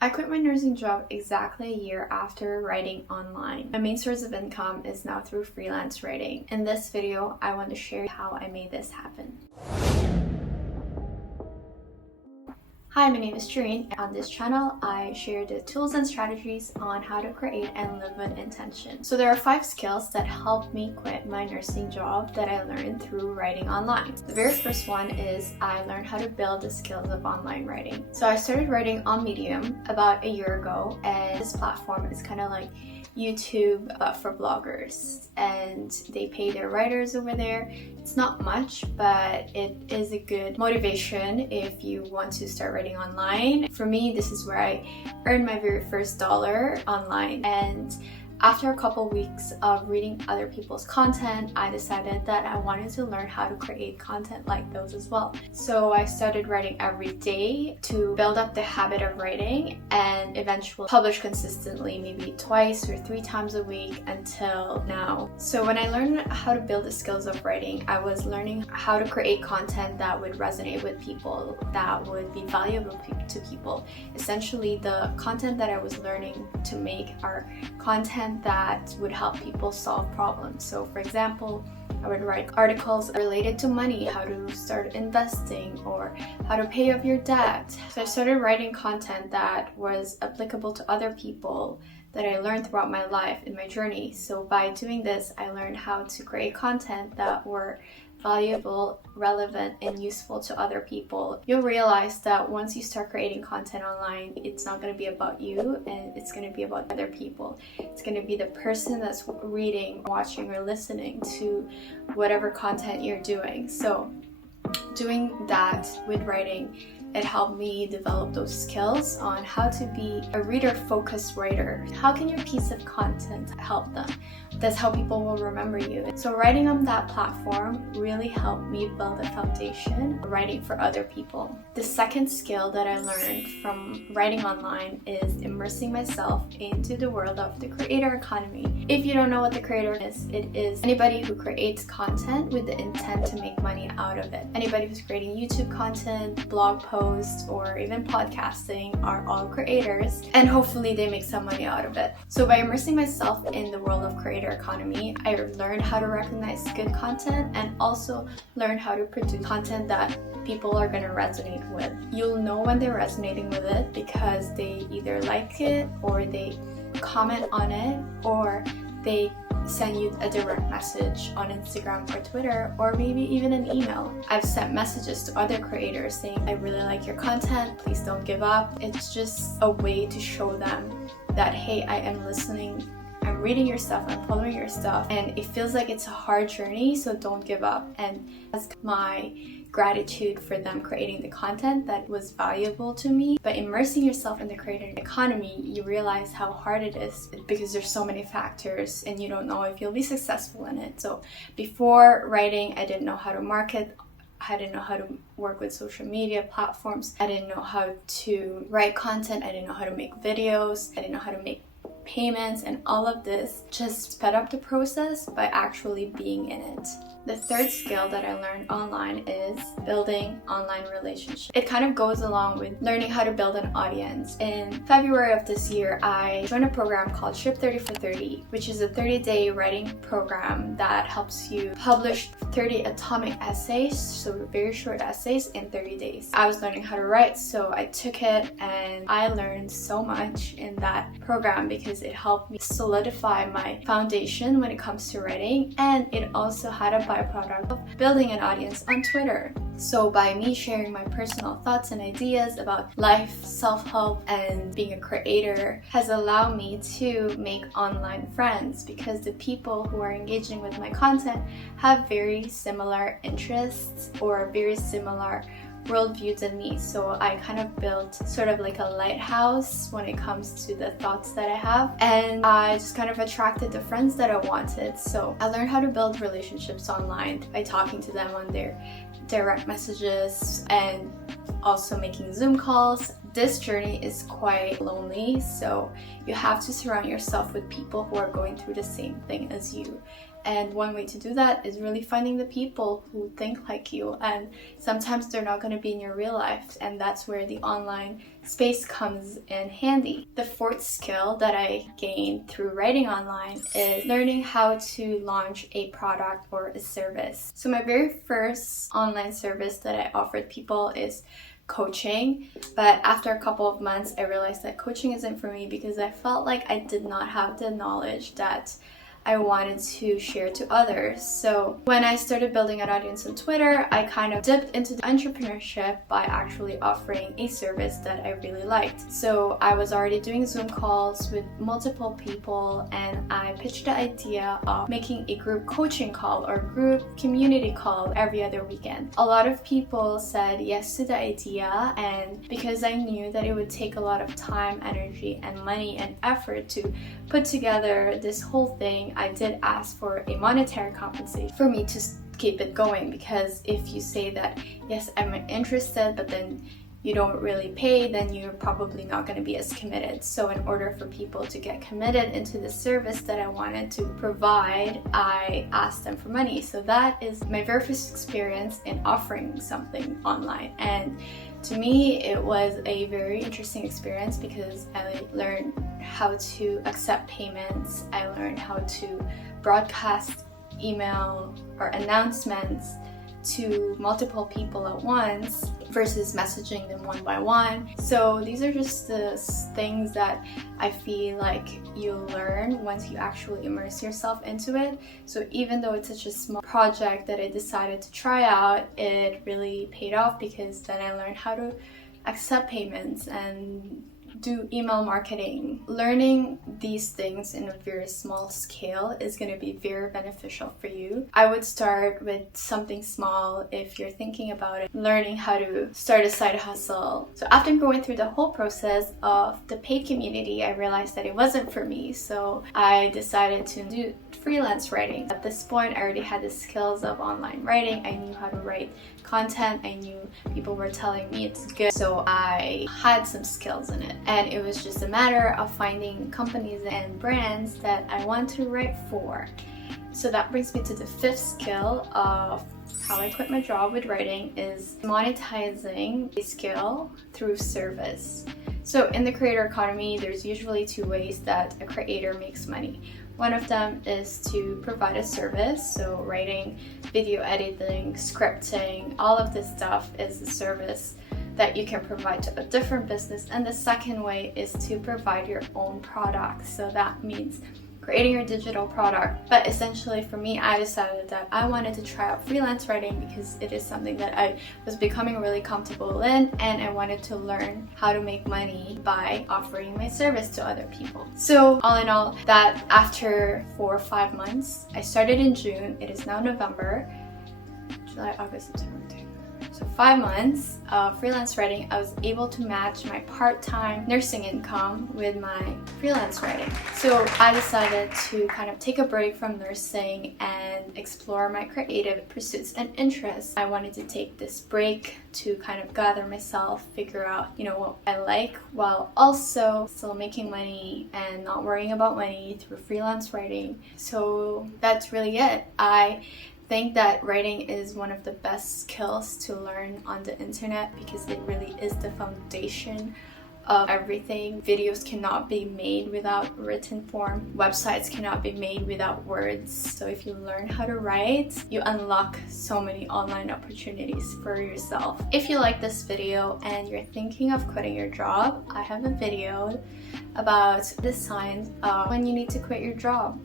I quit my nursing job exactly a year after writing online. My main source of income is now through freelance writing. In this video, I want to share how I made this happen. Hi, my name is Jareen. On this channel, I share the tools and strategies on how to create and live with intention. So there are 5 skills that helped me quit my nursing job that I learned through writing online. The very first one is I learned how to build the skills of online writing. So I started writing on Medium about a year ago, and this platform is kind of like YouTube but for bloggers, and they pay their writers over there. It's not much, but it is a good motivation if you want to start writing online. For me, this is where I earned my very first dollar online, and after a couple weeks of reading other people's content, I decided that I wanted to learn how to create content like those as well. So I started writing every day to build up the habit of writing and eventually publish consistently, maybe 2 or 3 times a week until now. So when I learned how to build the skills of writing, I was learning how to create content that would resonate with people, that would be valuable to people. Essentially, the content that I was learning to make are content that would help people solve problems. So for example, I would write articles related to money, how to start investing, or how to pay off your debt. So I started writing content that was applicable to other people that I learned throughout my life in my journey. So by doing this, I learned how to create content that were valuable, relevant, and useful to other people. You'll realize that once you start creating content online, it's not going to be about you, and it's going to be about other people. It's going to be the person that's reading, watching, or listening to whatever content you're doing. So doing that with writing, it helped me develop those skills on how to be a reader-focused writer. How can your piece of content help them? That's how people will remember you. So writing on that platform really helped me build a foundation writing for other people. The second skill that I learned from writing online is immersing myself into the world of the creator economy. If you don't know what the creator is, it is anybody who creates content with the intent to make money out of it. Anybody who's creating YouTube content, blog posts, or even podcasting are all creators, and hopefully they make some money out of it. So by immersing myself in the world of creator economy, I learned how to recognize good content and also learn how to produce content that people are going to resonate with. You'll know when they're resonating with it because they either like it, or they comment on it, or they send you a direct message on Instagram or Twitter, or maybe even an email. I've sent messages to other creators saying, I really like your content, please don't give up. It's just a way to show them that, hey, I am listening, I'm reading your stuff, I'm following your stuff, and it feels like it's a hard journey, so don't give up. And that's my gratitude for them creating the content that was valuable to me. But immersing yourself in the creator economy, you realize how hard it is because there's so many factors and you don't know if you'll be successful in it. So before writing, I didn't know how to market, I didn't know how to work with social media platforms, I didn't know how to write content, I didn't know how to make videos, I didn't know how to make payments, and all of this just sped up the process by actually being in it. The third skill that I learned online is building online relationships. It kind of goes along with learning how to build an audience. In February of this year, I joined a program called Ship 30 for 30, which is a 30-day writing program that helps you publish 30 atomic essays, so very short essays, in 30 days. I was learning how to write, so I took it and I learned so much in that program because it helped me solidify my foundation when it comes to writing, and it also had a byproduct of building an audience on Twitter. So by me sharing my personal thoughts and ideas about life, self-help, and being a creator has allowed me to make online friends, because the people who are engaging with my content have very similar interests or very similar worldview than me. So I kind of built sort of like a lighthouse when it comes to the thoughts that I have, and I just kind of attracted the friends that I wanted. So I learned how to build relationships online by talking to them on their direct messages and also making Zoom calls. This journey is quite lonely, so you have to surround yourself with people who are going through the same thing as you. And one way to do that is really finding the people who think like you, and sometimes they're not going to be in your real life, and that's where the online space comes in handy. The fourth skill that I gained through writing online is learning how to launch a product or a service. So my very first online service that I offered people is coaching, but after a couple of months I realized that coaching isn't for me because I felt like I did not have the knowledge that I wanted to share to others. So when I started building an audience on Twitter, I kind of dipped into the entrepreneurship by actually offering a service that I really liked. So I was already doing Zoom calls with multiple people, and I pitched the idea of making a group coaching call or group community call every other weekend. A lot of people said yes to the idea, and because I knew that it would take a lot of time, energy, and money and effort to put together this whole thing, I did ask for a monetary compensation for me to keep it going, because if you say that, yes, I'm interested, but then you don't really pay, then you're probably not going to be as committed. So in order for people to get committed into the service that I wanted to provide, I asked them for money. So that is my very first experience in offering something online. And to me, it was a very interesting experience because I learned how to accept payments. I learned how to broadcast email or announcements to multiple people at once versus messaging them one by one. So these are just the things that I feel like you learn once you actually immerse yourself into it. So even though it's such a small project that I decided to try out, it really paid off because then I learned how to accept payments and do email marketing. Learning these things in a very small scale is going to be very beneficial for you. I would start with something small if you're thinking about it, learning how to start a side hustle. So after going through the whole process of the paid community, I realized that it wasn't for me. So I decided to do freelance writing. At this point, I already had the skills of online writing. I knew how to write content. I knew people were telling me it's good. So I had some skills in it. And it was just a matter of finding companies and brands that I want to write for. So that brings me to the fifth skill of how I quit my job with writing, is monetizing a skill through service. So in the creator economy, there's usually two ways that a creator makes money. One of them is to provide a service, so writing, video editing, scripting, all of this stuff is a service that you can provide to a different business. And the second way is to provide your own product. So that means creating your digital product. But essentially for me, I decided that I wanted to try out freelance writing because it is something that I was becoming really comfortable in, and I wanted to learn how to make money by offering my service to other people. So all in all, that after 4 or 5 months, I started in June, it is now November, July, August, September, so 5 months of freelance writing, I was able to match my part-time nursing income with my freelance writing. So I decided to kind of take a break from nursing and explore my creative pursuits and interests. I wanted to take this break to kind of gather myself, figure out, what I like, while also still making money and not worrying about money through freelance writing. So that's really it. I think that writing is one of the best skills to learn on the internet because it really is the foundation of everything. Videos cannot be made without written form. Websites cannot be made without words. So if you learn how to write, you unlock so many online opportunities for yourself. If you like this video and you're thinking of quitting your job, I have a video about the signs of when you need to quit your job.